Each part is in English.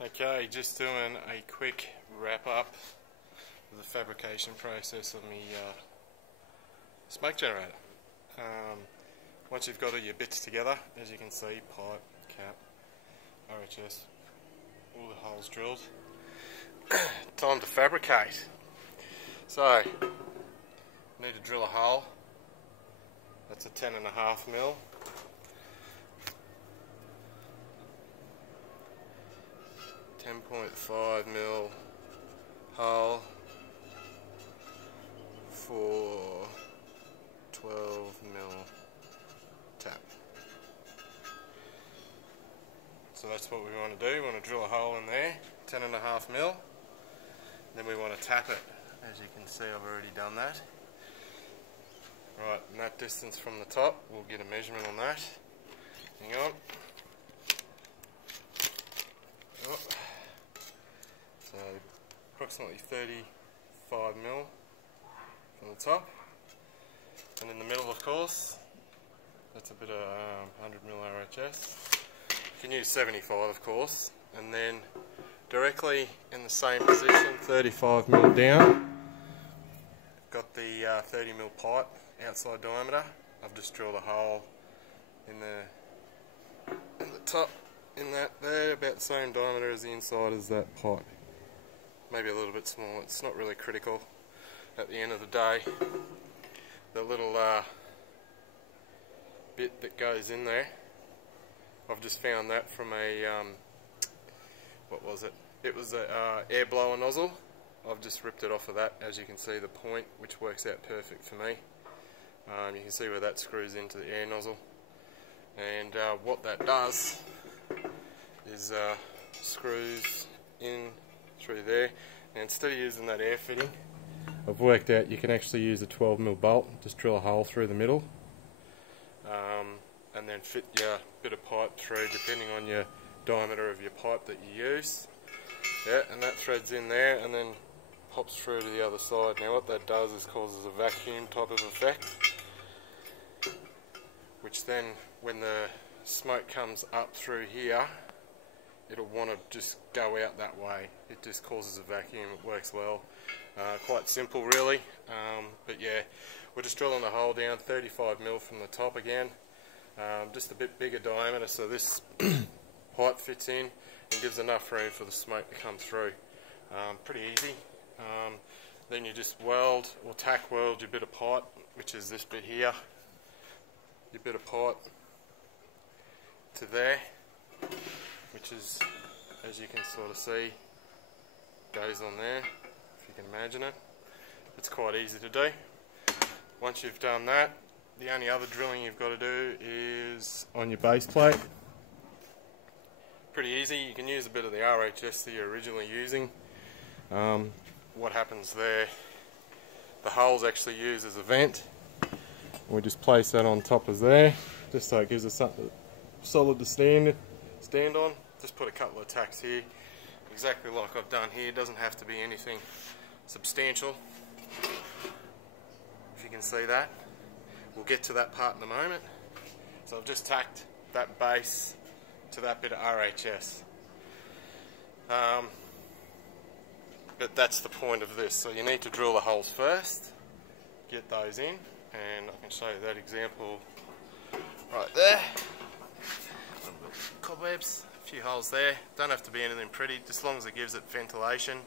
Okay, just doing a quick wrap up of the fabrication process of my smoke generator. Once you've got all your bits together, as you can see, pipe, cap, RHS, all the holes drilled, time to fabricate. So, need to drill a hole. That's a 10.5mm. 10.5mm hole for 12mm tap. So that's what we want to do. We want to drill a hole in there, 10.5mm. Then we want to tap it. As you can see, I've already done that. Right, and that distance from the top, we'll get a measurement on that. Hang on. Oh. So approximately 35mm from the top, and in the middle, of course, that's a bit of 100mm RHS. You can use 75, of course, and then directly in the same position, 35mm down, got the 30mm pipe, outside diameter. I've just drilled a hole in the top, in that there, about the same diameter as the inside as that pipe. Maybe a little bit smaller. It's not really critical at the end of the day. The little bit that goes in there, I've just found that from a what was it? It was a air blower nozzle. I've just ripped it off of that. As you can see, the point, which works out perfect for me. You can see where that screws into the air nozzle, and what that does is screws in through there. And instead of using that air fitting, I've worked out you can actually use a 12mm bolt. Just drill a hole through the middle, and then fit your bit of pipe through, depending on your diameter of your pipe that you use. Yeah, and that threads in there and then pops through to the other side. Now what that does is causes a vacuum type of effect, which then when the smoke comes up through here, it'll want to just go out that way. It just causes a vacuum. It works well. Quite simple really, but yeah, we're just drilling a hole down, 35mm from the top again, just a bit bigger diameter, so this pipe fits in and gives enough room for the smoke to come through. Pretty easy. Then you just weld or tack weld your bit of pipe, which is this bit here, your bit of pipe to there, which is, as you can sort of see, goes on there, if you can imagine it. It's quite easy to do. Once you've done that, the only other drilling you've got to do is on your base plate. Pretty easy. You can use a bit of the RHS that you're originally using. What happens there, the hole's actually used as a vent. We just place that on top as there, just so it gives us something solid to stand on. Just put a couple of tacks here, exactly like I've done here. It doesn't have to be anything substantial, if you can see that. We'll get to that part in a moment. So I've just tacked that base to that bit of RHS. But that's the point of this. So you need to drill the holes first, get those in, and I can show you that example right there. Cobwebs, a few holes there. Don't have to be anything pretty, just as long as it gives it ventilation,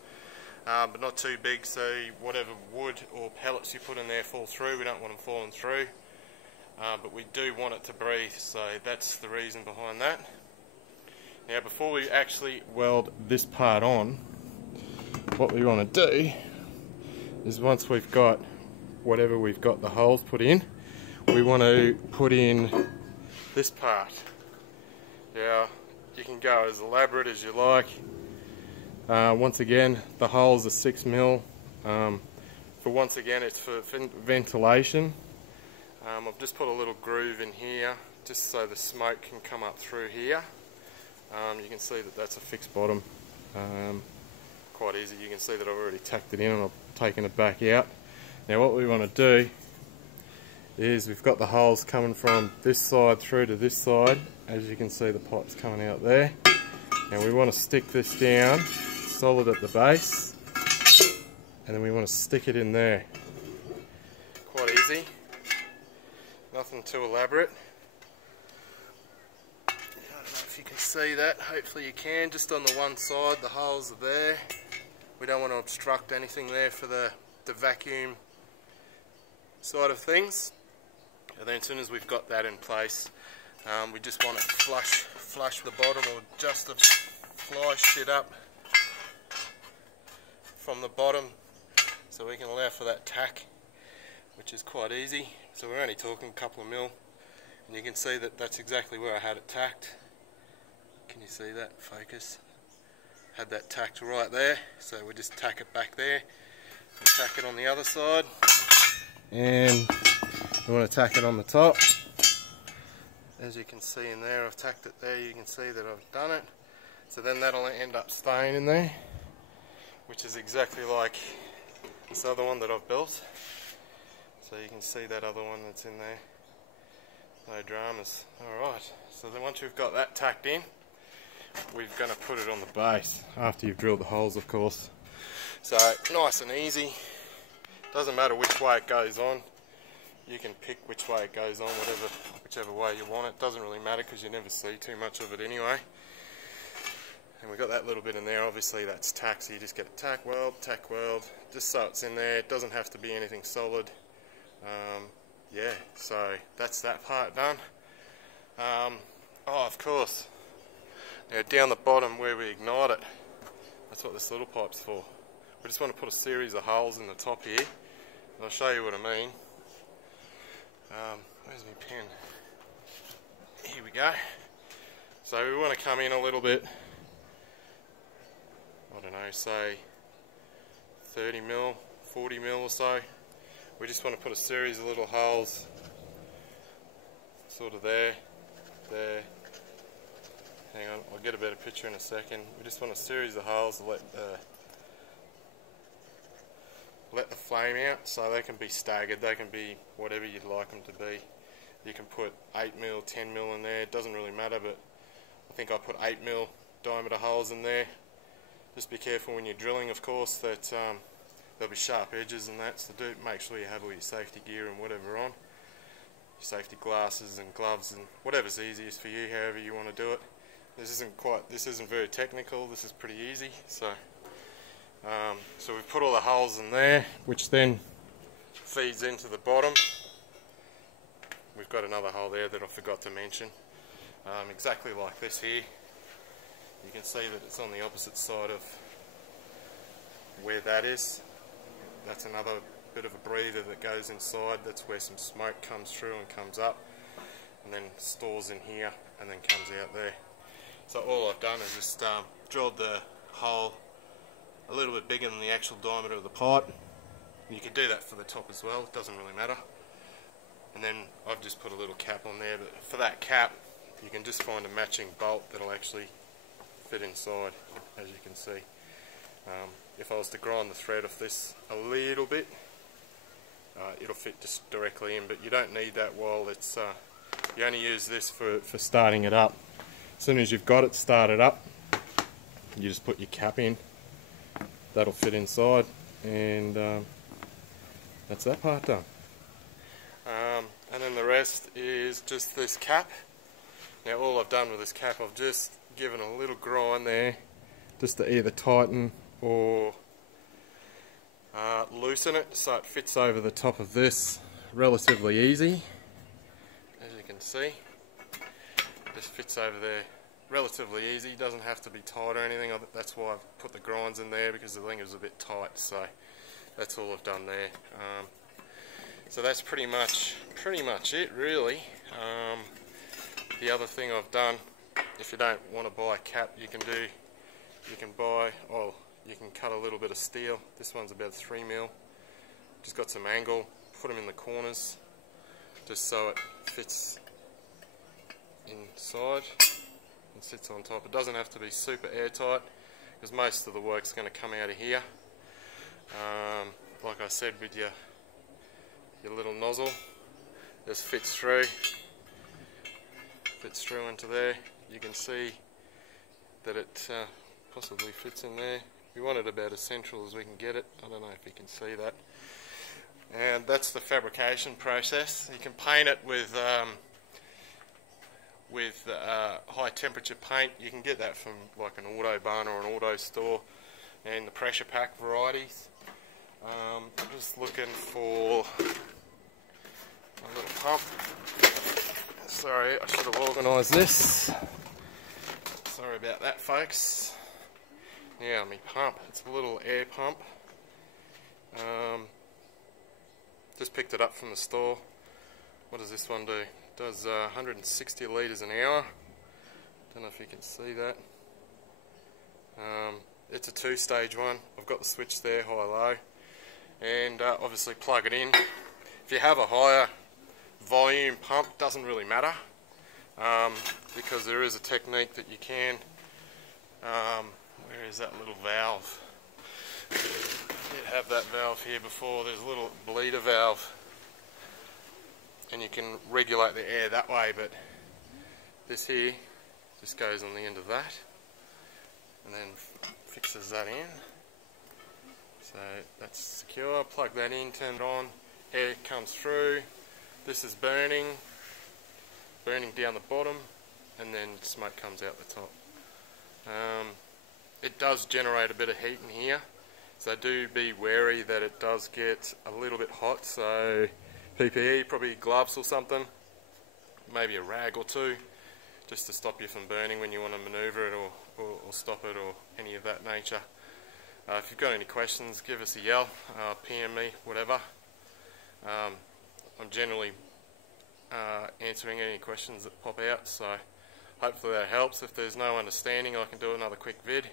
but not too big, so whatever wood or pellets you put in there fall through. We don't want them falling through, but we do want it to breathe, so that's the reason behind that. Now before we actually weld this part on, what we want to do is, once we've got whatever we've got the holes put in, we want to put in this part. Now you can go as elaborate as you like. Once again, the holes are 6mm. Once again, it's for ventilation. I've just put a little groove in here just so the smoke can come up through here. You can see that that's a fixed bottom. Quite easy. You can see that I've already tacked it in and I've taken it back out. Now what we want to do is, we've got the holes coming from this side through to this side. As you can see, the pipe's coming out there. Now we want to stick this down solid at the base, and then we want to stick it in there. Quite easy, nothing too elaborate. I don't know if you can see that, hopefully you can. Just on the one side, the holes are there. We don't want to obstruct anything there for the vacuum side of things. And then as soon as we've got that in place, we just want it flush the bottom, or just to fly shit up from the bottom, so we can allow for that tack, which is quite easy. So we're only talking a couple of mil, and you can see that that's exactly where I had it tacked. Can you see that? Focus. Had that tacked right there, so we just tack it back there and tack it on the other side, and we want to tack it on the top. As you can see in there, I've tacked it there. You can see that I've done it, so then that'll end up staying in there, which is exactly like this other one that I've built. So you can see that other one that's in there, no dramas. Alright, so then once you've got that tacked in, we're going to put it on the base, after you've drilled the holes of course. So nice and easy, doesn't matter which way it goes on, you can pick which way it goes on, whichever way you want it, doesn't really matter because you never see too much of it anyway. And we've got that little bit in there, obviously that's tack, so you just get a tack weld, just so it's in there. It doesn't have to be anything solid. Yeah, so that's that part done. Oh, of course, now down the bottom where we ignite it, that's what this little pipe's for. We just want to put a series of holes in the top here, and I'll show you what I mean. Where's my pen? Here we go. So we want to come in a little bit, I don't know, say 30 mil, 40 mil or so. We just want to put a series of little holes, sort of there, hang on, I'll get a better picture in a second. We just want a series of holes to let the flame out, so they can be staggered, they can be whatever you'd like them to be. You can put 8 mil, 10 mil in there, it doesn't really matter, but I think I put 8 mil diameter holes in there. Just be careful when you're drilling, of course, that there'll be sharp edges and that, so make sure you have all your safety gear and whatever on. Your safety glasses and gloves and whatever's easiest for you, however you want to do it. This isn't very technical, this is pretty easy. So we've put all the holes in there, which then feeds into the bottom. We've got another hole there that I forgot to mention, exactly like this here. You can see that it's on the opposite side of where that is. That's another bit of a breather that goes inside. That's where some smoke comes through and comes up, and then stores in here and then comes out there. So all I've done is just drilled the hole a little bit bigger than the actual diameter of the pipe. You can do that for the top as well, it doesn't really matter. And then I've just put a little cap on there, but for that cap you can just find a matching bolt that'll actually fit inside, as you can see. If I was to grind the thread off this a little bit, it'll fit just directly in, but you don't need that while it's, you only use this for starting it up. As soon as you've got it started up, you just put your cap in, that'll fit inside, and that's that part done. And then the rest is just this cap. Now all I've done with this cap, I've just given a little grind there, just to either tighten or loosen it so it fits over the top of this relatively easy. As you can see, just fits over there relatively easy, doesn't have to be tight or anything. That's why I've put the grinds in there, because the thing is a bit tight, so that's all I've done there. So that's pretty much it really. The other thing I've done, if you don't want to buy a cap, you can cut a little bit of steel. This one's about 3 mil. Just got some angle, put them in the corners, just so it fits inside and sits on top. It doesn't have to be super airtight, because most of the work's going to come out of here. Like I said, with your little nozzle, just fits through into there. You can see that it possibly fits in there. We want it about as central as we can get it. I don't know if you can see that. And that's the fabrication process. You can paint it with high temperature paint. You can get that from like an Autobarn or an auto store, and the pressure pack varieties. Just looking for a little pump. Sorry, I should have organised this. Sorry about that, folks. Yeah, my pump. It's a little air pump. Just picked it up from the store. What does this one do? It does 160 litres an hour. Don't know if you can see that. It's a two-stage one. I've got the switch there, high-low, and obviously plug it in. If you have a higher volume pump, doesn't really matter, because there is a technique that you can. Where is that little valve? You have that valve here before. There's a little bleeder valve, and you can regulate the air that way, but this here just goes on the end of that and then fixes that in. So that's secure. Plug that in, turn it on, air comes through. This is burning down the bottom, and then smoke comes out the top. It does generate a bit of heat in here, so do be wary that it does get a little bit hot. So PPE, probably gloves or something, maybe a rag or two, just to stop you from burning when you want to manoeuvre it or stop it or any of that nature. If you've got any questions, give us a yell, PM me, whatever. I'm generally answering any questions that pop out, so hopefully that helps. If there's no understanding, I can do another quick vid.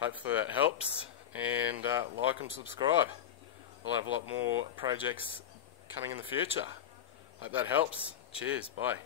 Hopefully that helps, and like and subscribe. I'll have a lot more projects coming in the future. Hope that helps. Cheers, bye.